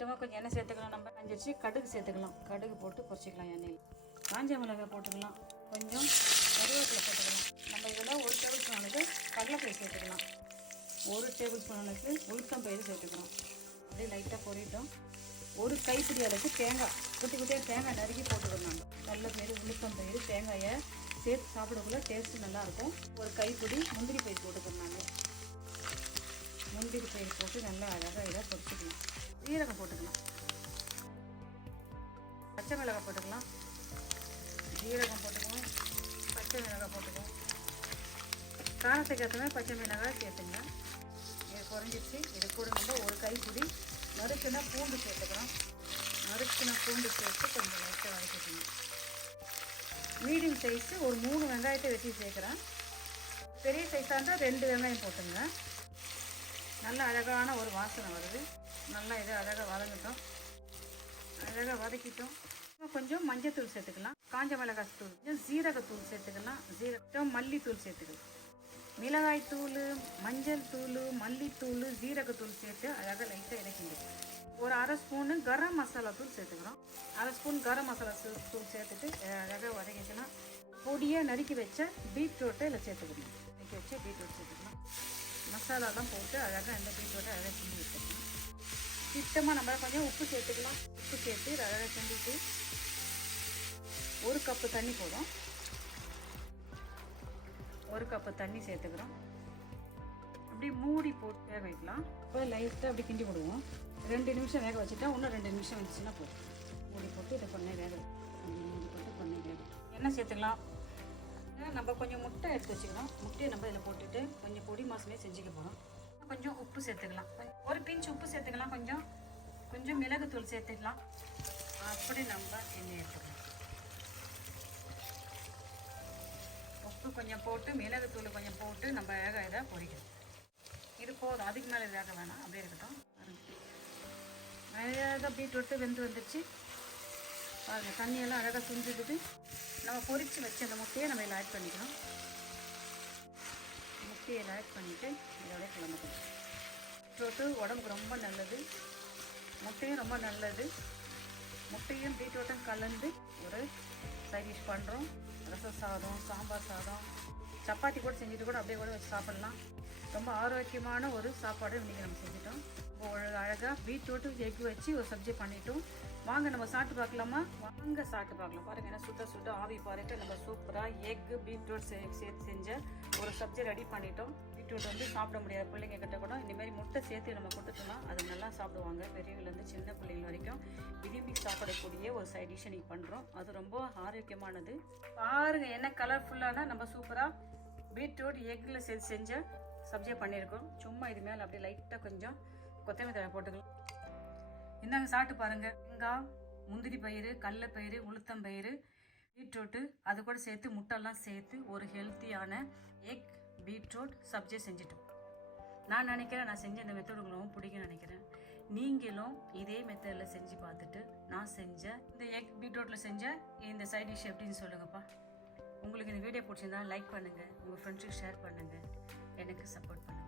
திட்டமாக கொஞ்சம் எண்ணெய் சேர்த்துக்கலாம். நம்ம காஞ்சிச்சு கடுகு சேர்த்துக்கலாம். கடுகு போட்டு பொரிச்சிக்கலாம் எண்ணெயில். காஞ்ச மிளகாய் போட்டுக்கலாம். கொஞ்சம் கருவேப்பிலை போட்டுக்கலாம். நம்ம இதில் 1 டேபிள் ஸ்பூன் அளவுக்கு கடலைப்பயிறு சேர்த்துக்கலாம். 1 டேபிள் ஸ்பூன் அளவுக்கு உளுத்தம் பயிறு சேர்த்துக்கிறோம். அப்படியே லைட்டாக பொரிட்டோம். 1 கைப்பிடி அளவுக்கு தேங்காய் குட்டி குட்டியாக தேங்காய் நறுக்கி போட்டுக்கணும். கடலைப்பயிறு உளுத்தம் பயிறு தேங்காயை சேர்த்து சாப்பிடக்குள்ள டேஸ்ட்டு நல்லாயிருக்கும். 1 கைப்பிடி முந்திரி பயிர் போட்டுக்கணும். முந்திரி பயிர் போட்டு நல்லா அழகாக இதை பொரிச்சிக்கலாம். சீரகம் போட்டுக்கலாம். பச்சை மிளகாய் போட்டுக்கலாம். ஜீரகம் போட்டுக்குவோம். பச்சை மிளகாய் போட்டுக்குவோம். காரத்துக்கு ஏற்ற மாதிரி பச்சை மிளகாய் சேர்த்துங்க. இது குறைஞ்சிச்சு. இது கூட நம்ம 1 கைப்பிடி நறுக்கின பூண்டு சேர்த்துக்கிறோம். நறுக்கின பூண்டு சேர்த்து கொஞ்சம் லைட்டாக வதக்கிக்கணும். மீடியம் சைஸு ஒரு 3 வெங்காயத்தை வெட்டி சேர்க்குறேன். பெரிய சைஸாக இருந்தால் 2 வெங்காயம் போட்டுங்க. நல்லா அழகான ஒரு வாசனை வருது. நல்லா இதை அழகாக வதங்கிட்டோம். அழகாக வதக்கிட்டோம். கொஞ்சம் மஞ்சத்தூள் சேர்த்துக்கலாம். காஞ்ச மிளகாய் தூள், கொஞ்சம் ஜீரகத்தூள் சேர்த்துக்கலாம். ஜீரகம் மல்லித்தூள் சேர்த்துக்கலாம். மிளகாய் தூள், மஞ்சள் தூள், மல்லித்தூள், ஜீரகத்தூள் சேர்த்து அழகாக லைட்டாக இறக்கிடுவோம். ஒரு 1/2 ஸ்பூனு கரம் மசாலா தூள் சேர்த்துக்கிறோம். 1/2 ஸ்பூன் கரம் மசாலா தூள் சேர்த்துட்டு அழகாக வதக்கிக்கலாம். பொடியாக நறுக்கி வச்ச பீட்ரூட்டை இதில் சேர்த்துக்கணும். நறுக்கி வச்ச பீட்ரூட் சேர்த்துக்கலாம். மசாலாலாம் போட்டு அழகாக இந்த பீட்ரூட்டை அழகாக செஞ்சு வச்சுக்கலாம். திட்டமாக நம்ம கொஞ்சம் உப்பு சேர்த்துக்கலாம். உப்பு சேர்த்து அழகாக செஞ்சுட்டு 1 கப்பு தண்ணி போதும். 1 கப்பு தண்ணி சேர்த்துக்கிறோம். அப்படி மூடி போட்டு வேக வைக்கலாம். இப்போ லைட்டாக அப்படி கிண்டி விடுவோம். 2 நிமிஷம் வேக வச்சுட்டா இன்னும் 2 நிமிஷம் வந்துச்சுன்னா போதும். மூடி போட்டு இதை பண்ண வேக மூடி போட்டு பண்ண வேக எண்ணெய் சேர்த்துக்கலாம். நம்ம கொஞ்சம் முட்டை எடுத்து வச்சுக்கலாம். முட்டையை நம்ம இதில் போட்டுட்டு கொஞ்சம் பொடி மாசமே செஞ்சுக்க போகிறோம். கொஞ்சம் உப்பு சேர்த்துக்கலாம். 1 பிஞ்ச் உப்பு சேர்த்துக்கலாம். கொஞ்சம் மிளகுத்தூள் சேர்த்துக்கலாம். அப்படி நம்ம எண்ணெய் எடுத்துக்கலாம். உப்பு கொஞ்சம் போட்டு மிளகுத்தூள் கொஞ்சம் போட்டு நம்ம வேக இதை பொரிக்கணும். இது போதும். அதுக்கு மேலே வேக வேணாம். அப்படியே இருக்கட்டும். அழகாக பீட்ரூட்டு வெந்து வந்துடுச்சு பாருங்கள். தண்ணியெல்லாம் அழகாக சுண்டிடுது. நம்ம பொரித்து வச்சு அந்த முட்டையை நம்ம இதில் ஆட் பண்ணிக்கலாம். முட்டையை ஆட் பண்ணிவிட்டு இதோட கிளம்பிக்கணும். பீட்ரூட்டு உடம்புக்கு ரொம்ப நல்லது. முட்டையும் ரொம்ப நல்லது. முட்டையும் பீட்ரூட்டும் கலந்து ஒரு சைட் டிஷ் பண்ணுறோம். ரசம் சாதம், சாம்பார் சாதம், சப்பாத்தி கூட செஞ்சுட்டு கூட அப்படியே கூட வச்சு சாப்பிட்லாம். ரொம்ப ஆரோக்கியமான ஒரு சாப்பாடு இன்றைக்கி நம்ம செஞ்சுட்டோம். ஒரு அழகாக பீட்ரூட்டு எக் வச்சு ஒரு சப்ஜி பண்ணிட்டோம். வாங்க நம்ம சாப்பிட்டு பார்க்கலாமா? வாங்க சாப்பிட்டு பார்க்கலாம். பாருங்கள், ஏன்னா சுட்ட ஆவி பாருட்டு நம்ம சூப்பராக எக்கு பீட்ரூட் சேர்த்து செஞ்ச ஒரு சப்ஜி ரெடி பண்ணிட்டோம். பீட்ரூட் வந்து சாப்பிட முடியாத பிள்ளைங்க கிட்ட கூட இந்தமாரி முட்டை சேர்த்து நம்ம கொடுத்துட்டோம்னா அது நல்லா சாப்பிடுவாங்க. பெரியவங்கலேருந்து சின்ன பிள்ளைங்க வரைக்கும் விரும்பி சாப்பிடக்கூடிய ஒரு சைட் டிஷ் இன்றைக்கி பண்ணுறோம். அது ரொம்ப ஆரோக்கியமானது. பாருங்கள், என்ன கலர்ஃபுல்லான நம்ம சூப்பராக பீட்ரூட் எக்கில் சேர்த்து செஞ்ச சப்ஜியை பண்ணியிருக்கோம். சும்மா இது மேலே அப்படியே லைட்டாக கொஞ்சம் கொத்தமல்லி தழை போட்டுக்கலாம். இந்தாங்க சாப்பிட்டு பாருங்கள். வெங்காயம், முந்திரி பயிறு, கடலைப்பயிறு, உளுத்தம் பயிறு, பீட்ரூட்டு அது கூட சேர்த்து முட்டைலாம் சேர்த்து ஒரு ஹெல்த்தியான எக் பீட்ரூட் சப்ஜி செஞ்சுட்டோம். நான் நினைக்கிறேன் நான் செஞ்ச இந்த மெத்தட் உங்களுக்கு பிடிக்கும்னு நினைக்கிறேன். நீங்களும் இதே மெத்தடில் செஞ்சு பார்த்துட்டு நான் செஞ்ச இந்த எக் பீட்ரூட்டில் செஞ்ச இந்த சைட் டிஷ் எப்படின்னு சொல்லுங்கப்பா. உங்களுக்கு இந்த வீடியோ பிடிச்சிருந்தா லைக் பண்ணுங்கள், உங்கள் ஃப்ரெண்ட்ஸுக்கு ஷேர் பண்ணுங்கள், எனக்கு சப்போர்ட் பண்ணுங்கள்.